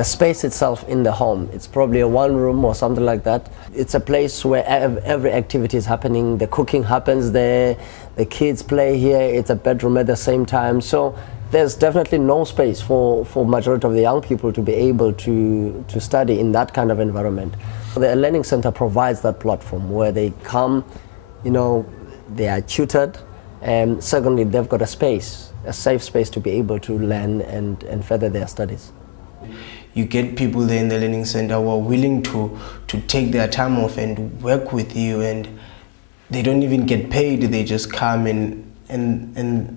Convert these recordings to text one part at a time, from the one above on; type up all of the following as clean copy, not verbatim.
the space itself in the home. It's probably a one room or something like that. It's a place where every activity is happening. The cooking happens there, the kids play here, it's a bedroom at the same time. So there's definitely no space for majority of the young people to be able to study in that kind of environment. The Learning Center provides that platform where they come, you know, they are tutored, and secondly, they've got a space, a safe space to be able to learn and further their studies. You get people there in the Learning Center who are willing to take their time off and work with you, and they don't even get paid, they just come and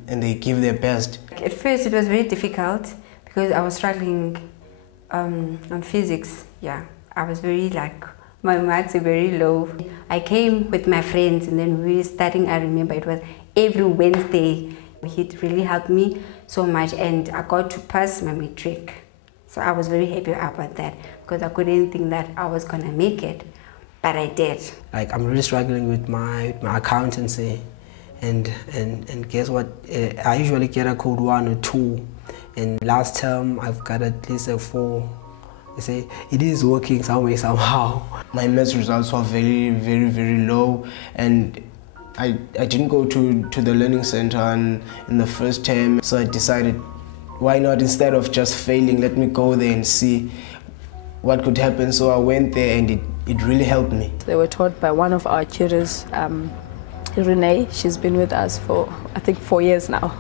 they give their best. At first it was very difficult because I was struggling on physics. Yeah, I was very my marks are very low. I came with my friends and then we were studying. I remember it was every Wednesday. He really helped me so much and I got to pass my matric. So I was very happy about that because I couldn't think that I was gonna make it, but I did. I'm really struggling with my accountancy. And guess what? I usually get a code 1 or 2, and last term I've got at least a 4. They say it is working some way somehow. My maths results were very, very, very low, and I didn't go to the Learning Center in the first term, so I decided, why not, instead of just failing, let me go there and see what could happen. So I went there and it really helped me. They were taught by one of our tutors, Renee. She's been with us for I think 4 years now,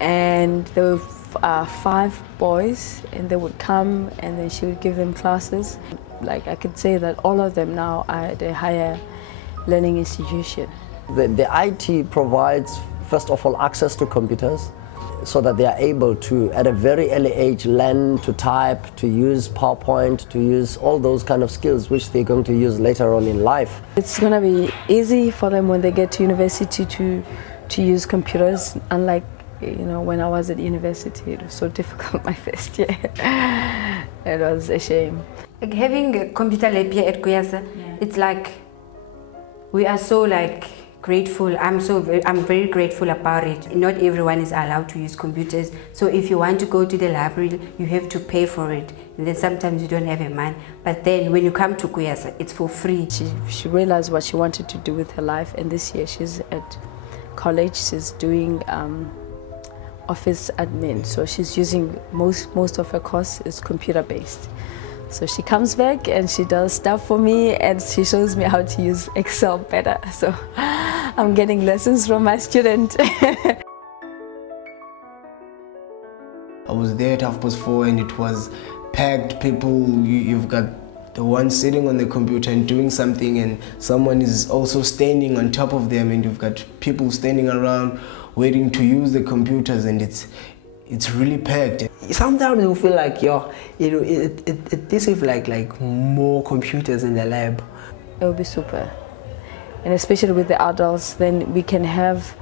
and there were 5 boys, and they would come and then she would give them classes. I could say that all of them now are at a higher learning institution. The IT provides first of all access to computers so that they are able to at a very early age learn to type, to use PowerPoint, to use all those kind of skills which they're going to use later on in life. It's going to be easy for them when they get to university to use computers, unlike when I was at university. It was so difficult my first year. It was a shame. Having a computer lab here at Kuyasa, it's we are so grateful. I'm very grateful about it. Not everyone is allowed to use computers. So if you want to go to the library, you have to pay for it. And then sometimes you don't have a man. But then when you come to Kuyasa, it's for free. She realized what she wanted to do with her life, and this year she's at college. She's doing office admin. So she's using most of her course is computer based. So she comes back and she does stuff for me and she shows me how to use Excel better. So I'm getting lessons from my student. I was there at 4:30 and it was packed. People, you've got the one sitting on the computer and doing something, and someone is also standing on top of them, and you've got people standing around waiting to use the computers, and it's really packed. Sometimes you feel it deserves like more computers in the lab. It would be super, and especially with the adults, then we can have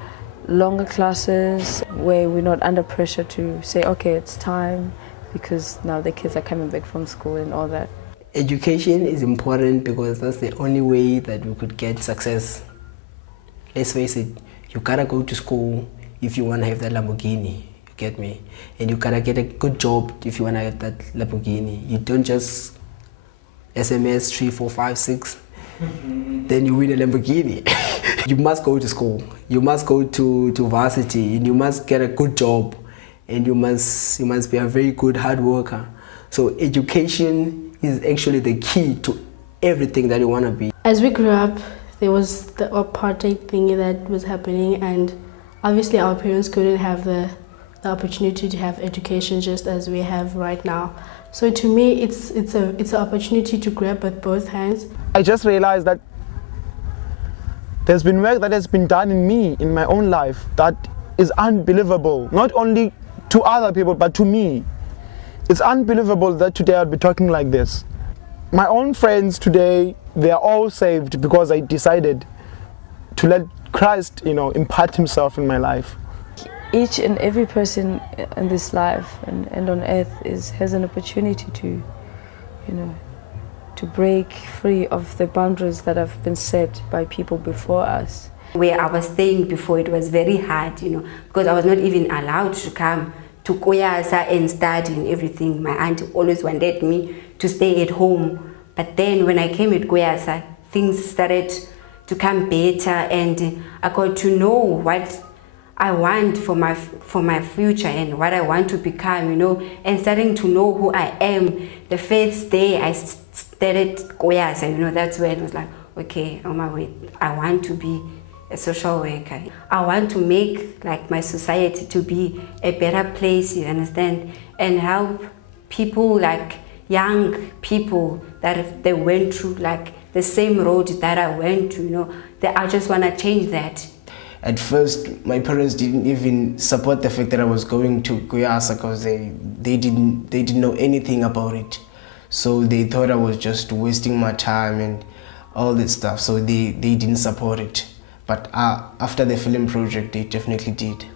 longer classes where we're not under pressure to say, okay, it's time, because now the kids are coming back from school and all that. Education is important because that's the only way that we could get success. Let's face it, you gotta go to school if you want to have that Lamborghini. Get me? And you gotta get a good job if you wanna get that Lamborghini. You don't just SMS 3, 4, 5, 6, then you win a Lamborghini. You must go to school. You must go to varsity, and you must get a good job, and you must be a very good hard worker. So education is actually the key to everything that you wanna be. As we grew up, there was the apartheid thing that was happening, and obviously our parents couldn't have the opportunity to have education just as we have right now. So to me, it's an opportunity to grab with both hands. I just realized that there's been work that has been done in me, in my own life, that is unbelievable. Not only to other people, but to me. It's unbelievable that today I'll be talking like this. My own friends today, they are all saved because I decided to let Christ, impart himself in my life. Each and every person in this life and on earth has an opportunity to, to break free of the boundaries that have been set by people before us. Where I was staying before, it was very hard, because I was not even allowed to come to Kuyasa and study and everything. My aunt always wanted me to stay at home. But then when I came at Kuyasa, things started to come better, and I got to know what I want for my future and what I want to become, you know, and starting to know who I am. The first day I started Kuyasa, you know, that's when I was like, okay, on my way, I want to be a social worker. I want to make like my society to be a better place, you understand, and help people, like young people that if they went through like the same road that I went to, you know, that I just want to change that. At first, my parents didn't even support the fact that I was going to Kuyasa because they didn't know anything about it. So they thought I was just wasting my time and all that stuff. So they didn't support it. But after the film project, they definitely did.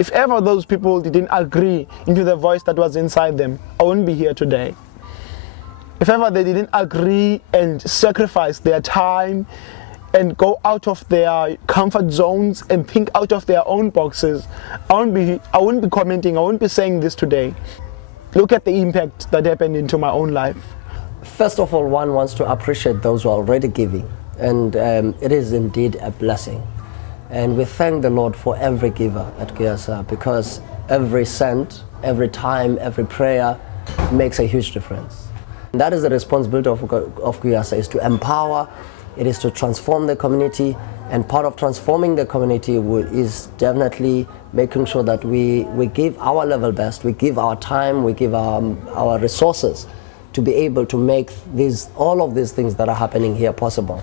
If ever those people didn't agree into the voice that was inside them, I wouldn't be here today. If ever they didn't agree and sacrifice their time and go out of their comfort zones and think out of their own boxes, I wouldn't be commenting, I wouldn't be saying this today. Look at the impact that happened into my own life. First of all, one wants to appreciate those who are already giving, and it is indeed a blessing. And we thank the Lord for every giver at Kuyasa, because every cent, every time, every prayer makes a huge difference. And that is the responsibility of Kuyasa, is to empower, it is to transform the community, and part of transforming the community is definitely making sure that we give our level best, we give our time, we give our resources to be able to make all of these things that are happening here possible.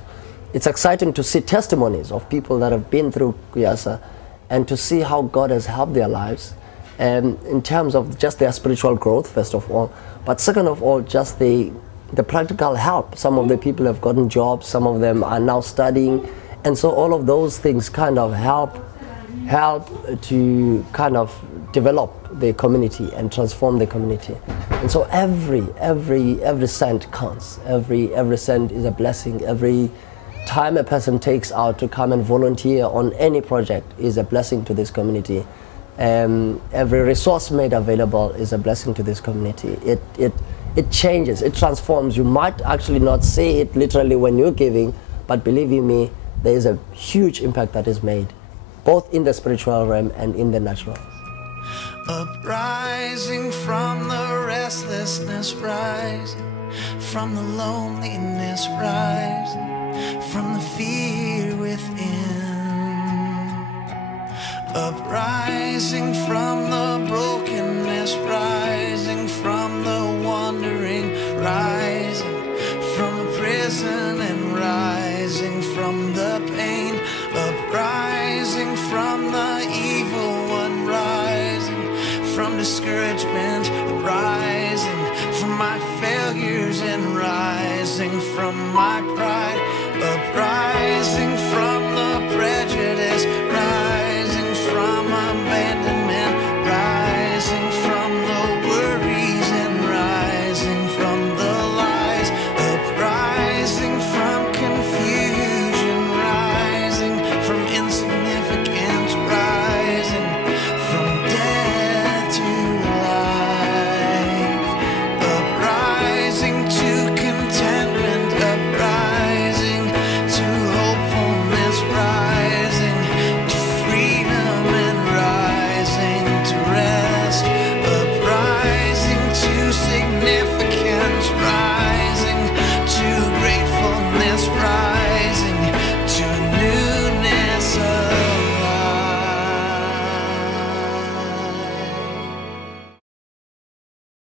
It's exciting to see testimonies of people that have been through Kuyasa and to see how God has helped their lives, in terms of just their spiritual growth, first of all, but second of all, just the practical help. Some of the people have gotten jobs, some of them are now studying, and so all of those things kind of help to kind of develop the community and transform the community. And so every cent counts. Every cent is a blessing. Every time a person takes out to come and volunteer on any project is a blessing to this community. Every resource made available is a blessing to this community. It changes, it transforms. You might actually not see it literally when you're giving, but believe you me, there is a huge impact that is made, both in the spiritual realm and in the natural. Uprising from the restlessness, rising from the loneliness, rising from the fear within. Uprising from the brokenness, rising from the wandering, rising from the prison and rising from the pain. Uprising from the evil one, rising from discouragement, rising from my failures and rising from my pride.